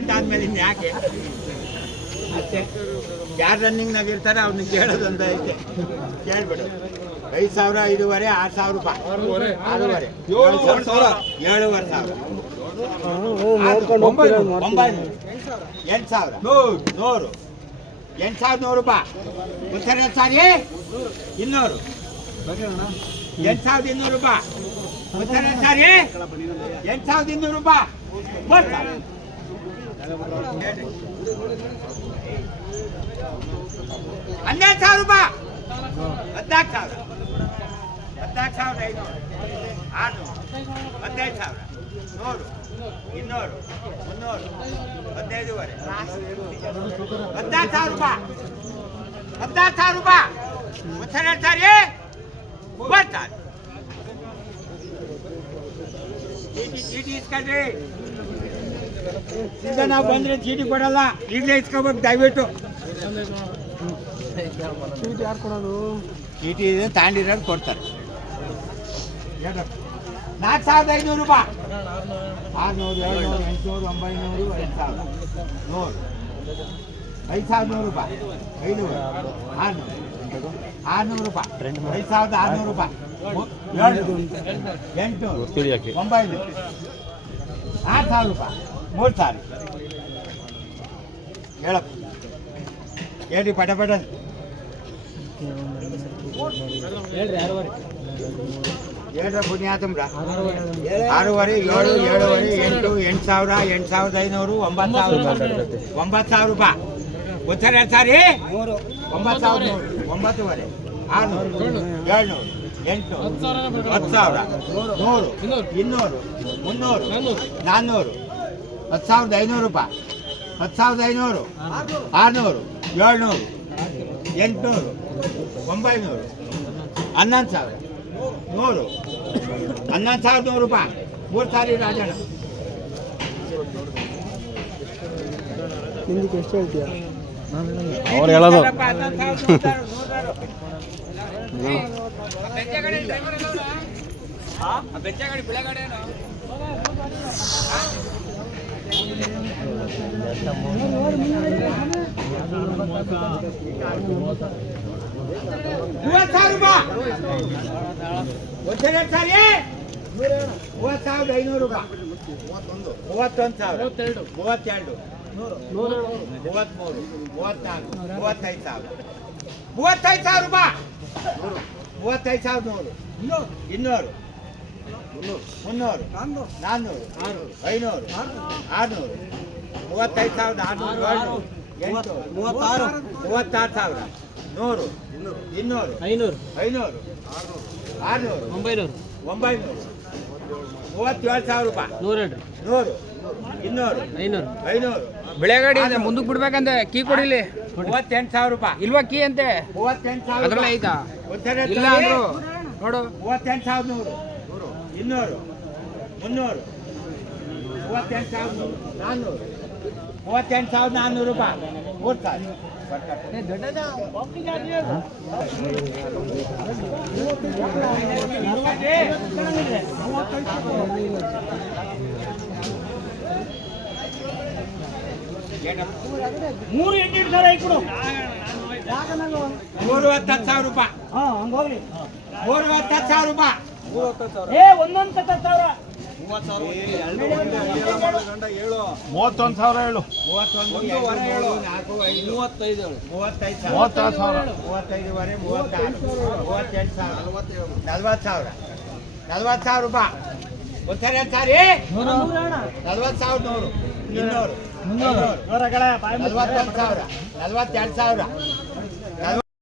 ಇಷ್ಟಾದ್ಮೇಲೆ ಇನ್ನು ಯಾಕೆ? ಅಷ್ಟೇ ಯಾರು ರನ್ನಿಂಗ್ನಾಗ ಇರ್ತಾರೆ ಅವ್ರನ್ನ ಕೇಳೋದಂತ ಐತೆ. ಕೇಳ್ಬಿಡು. ಐದು ಸಾವಿರ ಐದುವರೆ ಆರು ಸಾವಿರ ರೂಪಾಯಿ. ಆರೂವರೆ. ಏಳುವರೆ ಸಾವಿರ. ಒಂಬೈನೂರು. ಎಂಟು ಸಾವಿರ. ನೂರು. ನೂರು ಎಂಟು ಸಾವಿರದ ನೂರು ರೂಪಾಯಿ. ಗೊತ್ತಾರೆ ಸಾರಿ ಇನ್ನೂರು. ಎಂಟು ಸಾವಿರದ ಇನ್ನೂರು ರೂಪಾಯಿ. ಸಾರಿ ಎಂಟು ಸಾವಿರದ ಇನ್ನೂರು ರೂಪಾಯಿ. ಬರ್ತಾರೆ ಹನ್ನೆರಡು ಸಾವಿರ ರೂಪಾಯಿ ಹದಿನಾಲ್ಕು ಸಾವಿರ ಹದಿನಾಲ್ಕು ಸಾವಿರದ ಐನೂರು ಆರುನೂರು ಹದಿನೈದು ಸಾವಿರ ನೂರು ಇನ್ನೂರು ಮುನ್ನೂರು ಹದಿನೈದುವರೆ ಹದಿನಾಲ್ಕು ಸಾವಿರ ರೂಪಾಯಿ ಹದಿನಾಲ್ಕು ಸಾವಿರ ರೂಪಾಯಿ ಮುಚ್ಚನ ಹೇಳ್ತಾರೆ ಬರ್ತಾರೆ ಚೀಟಿ ಚೀಟಿ ಈಗ ನಾವು ಬಂದ್ರೆ ಚೀಟಿ ಕೊಡಲ್ಲ. ಈಗಲೇ ಇಸ್ಕೋಬೇಕು ದಯವಿಟ್ಟು. ಚೀಟಿ ಯಾರು ಕೊಡೋದು? ಚೀಟಿ ತಾಂಡಿರೋದು ಕೊಡ್ತಾರೆ. ನಾಲ್ಕು ಸಾವಿರದ ಐನೂರು ರೂಪಾಯಿ. ಆರುನೂರು ಏಳ್ನೂರು ಎಂಟುನೂರು ಒಂಬೈನೂರು ಐದು ಸಾವಿರ. ನೂರು. ಐದು ಸಾವಿರದ ನೂರು ರೂಪಾಯಿ. ಐನೂರು. ಆರುನೂರು. ಆರುನೂರು ರೂಪಾಯಿ. ಐದು ಸಾವಿರದ ಆರುನೂರು ರೂಪಾಯಿ. ಏಳ್ನೂರು ಎಂಟುನೂರು ಒಂಬೈನೂರು ಆರು ಸಾವಿರ ರೂಪಾಯಿ. ಮೂರು ಸಾರಿ. ಹೇಳಪ್ಪ ಹೇಳ್ರಿ ಪಟ ಪಟ? ಹೇಳ್ರ ಪುಣ್ಯಾತಮ್ರ ಆರೂವರೆ, ಏಳು, ಏಳುವರೆ, ಎಂಟು ಎಂಟು ಸಾವಿರ, ಎಂಟು ಸಾವಿರದ ಐನೂರು, ಒಂಬತ್ತು ಸಾವಿರ. ಒಂಬತ್ತು ಸಾವಿರ ರೂಪಾಯಿ. ಗೊತ್ತಾರ ಸಾರಿ. ಒಂಬತ್ತು ಸಾವಿರ ಒಂಬತ್ತುವರೆ. ಆರುನೂರು. ಏಳ್ನೂರು. ಎಂಟು. ಹತ್ತು ಸಾವಿರ. ನೂರು. ಇನ್ನೂರು. ಮುನ್ನೂರು. ನಾನ್ನೂರು. ಹತ್ತು ಸಾವಿರದ ಐನೂರು ರೂಪಾಯಿ. ಹತ್ತು ಸಾವಿರದ ಐನೂರು. ಆರುನೂರು. ಏಳ್ನೂರು. ಎಂಟುನೂರು. ಒಂಬೈನೂರು. ಹನ್ನೊಂದು ಸಾವಿರ. ನೂರು. ಹನ್ನೊಂದು ಸಾವಿರದ ನೂರು ರೂಪಾಯಿ. ಮೂರು ಸಾರಿ ರಾಜಣ್ಣ. ಹಿಂದಕ್ಕೆ ಎಷ್ಟು ಹೇಳ್ತೀಯ? ಅವ್ರು ಹೇಳೋದು. ಬೆಚ್ಚಗಡೆ ಸಾವಿರದ ನೂರು, ನೂರು. ಮೂವತ್ತು ಸಾವಿರದ ಐನೂರು ಮೂವತ್ತೊಂದು ಸಾವಿರ ಮೂವತ್ತೆರಡು ಮೂವತ್ಮೂರು ಮೂವತ್ನಾಲ್ಕು ಮೂವತ್ತೈದು ಸಾವಿರ ಮೂವತ್ತೈದು ಸಾವಿರ ರೂಪಾಯಿ ಮೂವತ್ತೈದು ಸಾವಿರದ ನೂರು ಇನ್ನೂರು ಮುನ್ನೂರು ನಾನ್ನೂರು ಐನೂರು ಆರುನೂರು ಮೂವತ್ತೈದು ಸಾವಿರದ ಆರುನೂರು ಎಂಟುನೂರು ಮೂವತ್ತಾರು. ಮೂವತ್ತಾರು ಸಾವಿರ. ನೂರು. ಇನ್ನೂರು. ಐನೂರು. ಐನೂರು. ಆರುನೂರು. ಒಂಬೈನೂರು. ಒಂಬೈನೂರು. ಮೂವತ್ತೇಳು ಸಾವಿರ ರೂಪಾಯಿ. ನೂರೆರಡು ನೂರು. ಇನ್ನೂರು. ಐನೂರು. ಐನೂರು. ಬೆಳೆಗಾಡಿ ಇದೆ ಮುಂದಕ್ಕೆ ಬಿಡ್ಬೇಕಂದ್ರೆ ಕೀ ಕೊಡಿಲಿ ಮೂವತ್ತೆಂಟು ಸಾವಿರ ರೂಪಾಯಿ. ಇಲ್ವಾ ಕೀ ಅಂತೆ? ಮೂವತ್ತೆಂಟು ಸಾವಿರ ಅದ್ರಲ್ಲೇ ಐತಾ? ಇಲ್ಲ ಅಂದ್ರು. ನೋಡು. ಮೂವತ್ತೆಂಟು ಸಾವಿರದ ನೂರು. ಇನ್ನೂರು. ಮುನ್ನೂರು. ಮೂವತ್ತೆಂಟು ಸಾವಿರದ ನೂರು. ನಾನ್ನೂರು. ಮೂವತ್ತೆಂಟು ಸಾವಿರದ ನಾನ್ನೂರು ರೂಪಾಯಿ. ಮೂರು ಸಾವಿರ ಮೂರು ಎಂಟು ಸಾವಿರ ಕೊಡು. ಹತ್ತು ಸಾವಿರ ರೂಪಾಯಿ. ಹತ್ತು ಸಾವಿರ ರೂಪಾಯಿ. ಒಂದೊಂದು ಸಾವಿರ ಮೂವತ್ತೊಂದು ಸಾವಿರ ಹೇಳು. ಮೂವತ್ತೊಂದು ಮೂವತ್ತಾರು ಸಾವಿರ. ಮೂವತ್ತೈದುವರೆ ಮೂವತ್ತಾರು ಮೂವತ್ತೆಂಟು ಸಾವಿರ. ನಲ್ವತ್ತು ಸಾವಿರ. ನಲ್ವತ್ತು ಸಾವಿರ ರೂಪಾಯಿ. ಒಂದ್ಸರಿ ಎರಡು ಸಾರಿ? ನಲ್ವತ್ತು ಸಾವಿರ ನೂರು. ಇನ್ನೂರು. ನಲ್ವತ್ತೊಂದು ಸಾವಿರ. ನಲ್ವತ್ತೆರಡು ಸಾವಿರ.